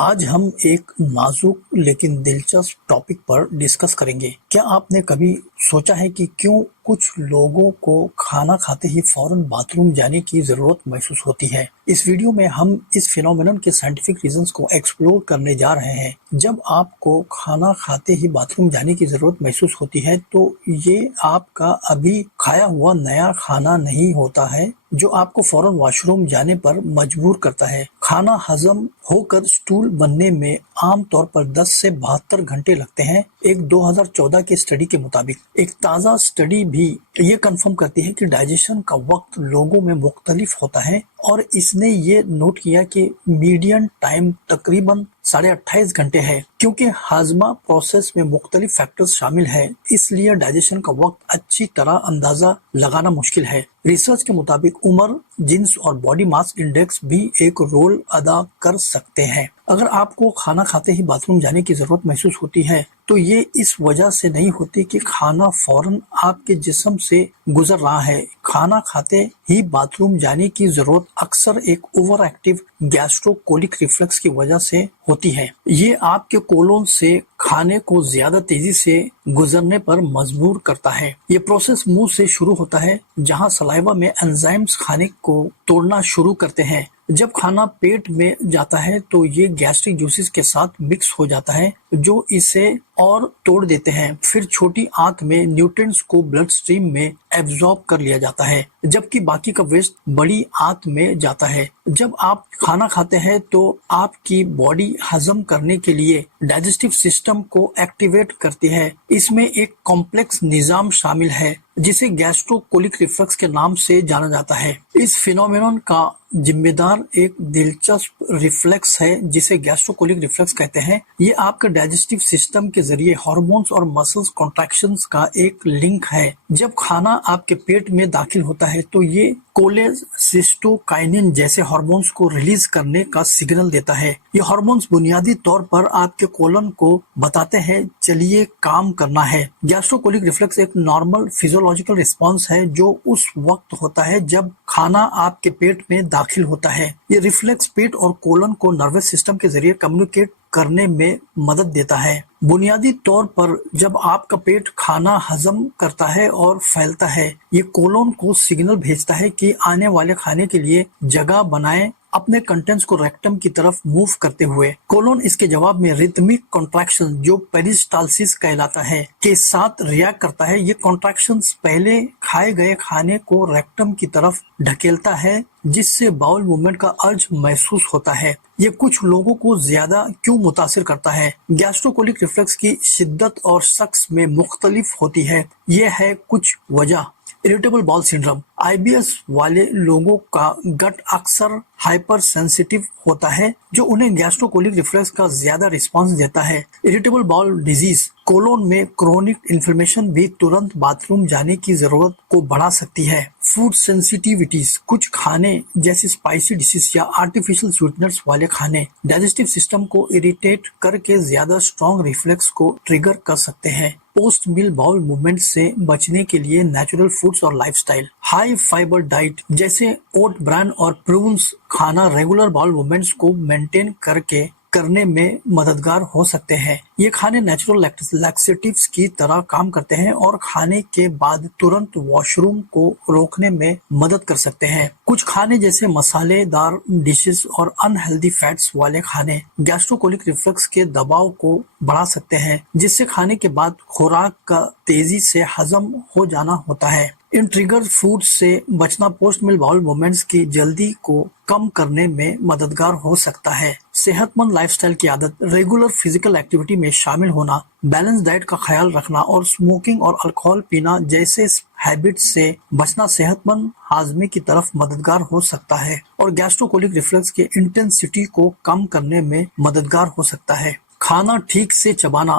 آج ہم ایک نازک لیکن دلچسپ ٹاپک پر ڈسکس کریں گے۔ کیا آپ نے کبھی سوچا ہے کہ کیوں کچھ لوگوں کو کھانا کھاتے ہی فوراً باتھ روم جانے کی ضرورت محسوس ہوتی ہے؟ اس ویڈیو میں ہم اس فینومینن کے سائنٹیفک ریزنز کو ایکسپلور کرنے جا رہے ہیں۔ جب آپ کو کھانا کھاتے ہی باتھ روم جانے کی ضرورت محسوس ہوتی ہے تو یہ آپ کا ابھی کھایا ہوا نیا کھانا نہیں ہوتا ہے جو آپ کو فوراً واش روم جانے پر مجبور کرتا ہے۔ کھانا ہضم ہو کر سٹول بننے میں عام طور پر 10 سے 72 گھنٹے لگتے ہیں۔ ایک 2014 کے اسٹڈی کے مطابق ایک تازہ اسٹڈی بھی یہ کنفرم کرتی ہے کہ ڈائجیشن کا وقت لوگوں میں مختلف ہوتا ہے، اور اس نے یہ نوٹ کیا کہ میڈین ٹائم تقریباً 28.5 گھنٹے ہے۔ کیونکہ ہاضمہ پروسیس میں مختلف فیکٹرز شامل ہیں، اس لیے ڈائجیشن کا وقت اچھی طرح اندازہ لگانا مشکل ہے۔ ریسرچ کے مطابق عمر، جنس اور باڈی ماس انڈیکس بھی ایک رول ادا کر سکتے ہیں۔ اگر آپ کو کھانا کھاتے ہی باتھ روم جانے کی ضرورت محسوس ہوتی ہے تو یہ اس وجہ سے نہیں ہوتی کہ کھانا فوراً آپ کے جسم سے گزر رہا ہے۔ کھانا کھاتے ہی باتھ روم جانے کی ضرورت اکثر ایک اوور ایکٹیو گیسٹروکولک ریفلیکس کی وجہ سے ہوتی ہے۔ یہ آپ کے کولون سے کھانے کو زیادہ تیزی سے گزرنے پر مجبور کرتا ہے۔ یہ پروسیس منہ سے شروع ہوتا ہے، جہاں سلائیوا میں انزائمز کھانے کو توڑنا شروع کرتے ہیں۔ جب کھانا پیٹ میں جاتا ہے تو یہ گیسٹرک جوسز کے ساتھ مکس ہو جاتا ہے جو اسے اور توڑ دیتے ہیں۔ پھر چھوٹی آنت میں نیوٹرینٹس کو بلڈ سٹریم میں ایبزارب کر لیا جاتا ہے، جبکہ باقی کا ویسٹ بڑی آنت میں جاتا ہے۔ جب آپ کھانا کھاتے ہیں تو آپ کی باڈی ہضم کرنے کے لیے ڈائجسٹو سسٹم کو ایکٹیویٹ کرتی ہے۔ اس میں ایک کمپلیکس نظام شامل ہے جسے گیسٹروکولک ریفلیکس کے نام سے جانا جاتا ہے۔ اس فینومینن کا ذمہ دار ایک دلچسپ ریفلیکس ہے جسے گیسٹروکولک ریفلیکس کہتے ہیں۔ یہ آپ کے ڈائجسٹو سسٹم کے ذریعے ہارمونز اور مسلز کنٹریکشنز کا ایک لنک ہے۔ جب کھانا آپ کے پیٹ میں داخل ہوتا ہے تو یہ کولےسیسٹوکائنین جیسے ہارمونز کو ریلیز کرنے کا سگنل دیتا ہے۔ یہ ہارمونز بنیادی طور پر آپ کے کولن کو بتاتے ہیں چلیے کام کرنا ہے۔ گیسٹروکولک ریفلیکس ایک نارمل فزیولوجیکل رسپانس ہے جو اس وقت ہوتا ہے جب کھانا آپ کے پیٹ میں داخل ہوتا ہے۔ یہ ریفلیکس پیٹ اور کولن کو نروس سسٹم کے ذریعے کمیونیکیٹ کرنے میں مدد دیتا ہے۔ بنیادی طور پر جب آپ کا پیٹ کھانا ہضم کرتا ہے اور پھیلتا ہے، یہ کولون کو سگنل بھیجتا ہے کہ آنے والے کھانے کے لیے جگہ بنائیں، اپنے کنٹینٹس کو ریکٹم کی طرف موو کرتے ہوئے۔ کولون اس کے جواب میں ریتمک کنٹریکشن جو پیریسٹالسس کہلاتا ہے کے ساتھ ریاکٹ کرتا ہے۔ یہ کنٹریکشنز پہلے کھائے گئے کھانے کو ریکٹم کی طرف ڈھکیلتا ہے، جس سے باؤل موومنٹ کا ارج محسوس ہوتا ہے۔ یہ کچھ لوگوں کو زیادہ کیوں متاثر کرتا ہے؟ گیسٹروکولک ریفلیکس کی شدت اور شخص میں مختلف ہوتی ہے۔ یہ ہے کچھ وجہ۔ اریٹیبل باؤل سنڈروم، IBS والے لوگوں کا گٹ اکثر ہائپر سینسیٹیو ہوتا ہے جو انہیں گیسٹروکولک ریفلیکس کا زیادہ رسپانس دیتا ہے۔ اریٹیبل باؤل ڈیزیز، کولون میں کرونک انفلیمیشن بھی ترنت باتھ روم جانے کی ضرورت کو بڑھا سکتی ہے۔ فوڈ سینسیٹیوٹیز، کچھ کھانے جیسے اسپائسی ڈشز یا آرٹیفیشل سویٹنرز والے کھانے ڈائجسٹو سسٹم کو اریٹیٹ کر کے زیادہ اسٹرانگ ریفلیکس کو ٹریگر کر سکتے ہیں۔ پوسٹ میل باؤل موومنٹ سے بچنے کے لیے نیچرل فوڈز اور life style, high fibre diet جیسے اوٹ بران اور پرونز کھانا ریگولر باؤل موومنٹس کو مینٹین کرنے میں مددگار ہو سکتے ہیں۔ یہ کھانے نیچرل لیکسیٹیوز کی طرح کام کرتے ہیں اور کھانے کے بعد ترنت واش روم کو روکنے میں مدد کر سکتے ہیں۔ کچھ کھانے جیسے مسالے دار ڈشز اور انہیلدی فیٹس والے کھانے گیسٹروکولک ریفلیکس کے دباؤ کو بڑھا سکتے ہیں، جس سے کھانے کے بعد خوراک کا تیزی سے ہضم ہو جانا ہوتا ہے۔ ان ٹریگر فوڈ سے بچنا پوسٹ میل باؤل موومنٹس کی جلدی کو کم کرنے میں مددگار ہو سکتا ہے۔ صحت مند لائف سٹائل کی عادت، ریگولر فزیکل ایکٹیویٹی میں شامل ہونا، بیلنس ڈائٹ کا خیال رکھنا اور اسموکنگ اور الکوہول پینا جیسے ہیبٹ سے بچنا صحت مند ہاضمے کی طرف مددگار ہو سکتا ہے اور گیسٹروکولک ریفلیکس کے انٹینسٹی کو کم کرنے میں مددگار ہو سکتا ہے۔ کھانا ٹھیک سے چبانا،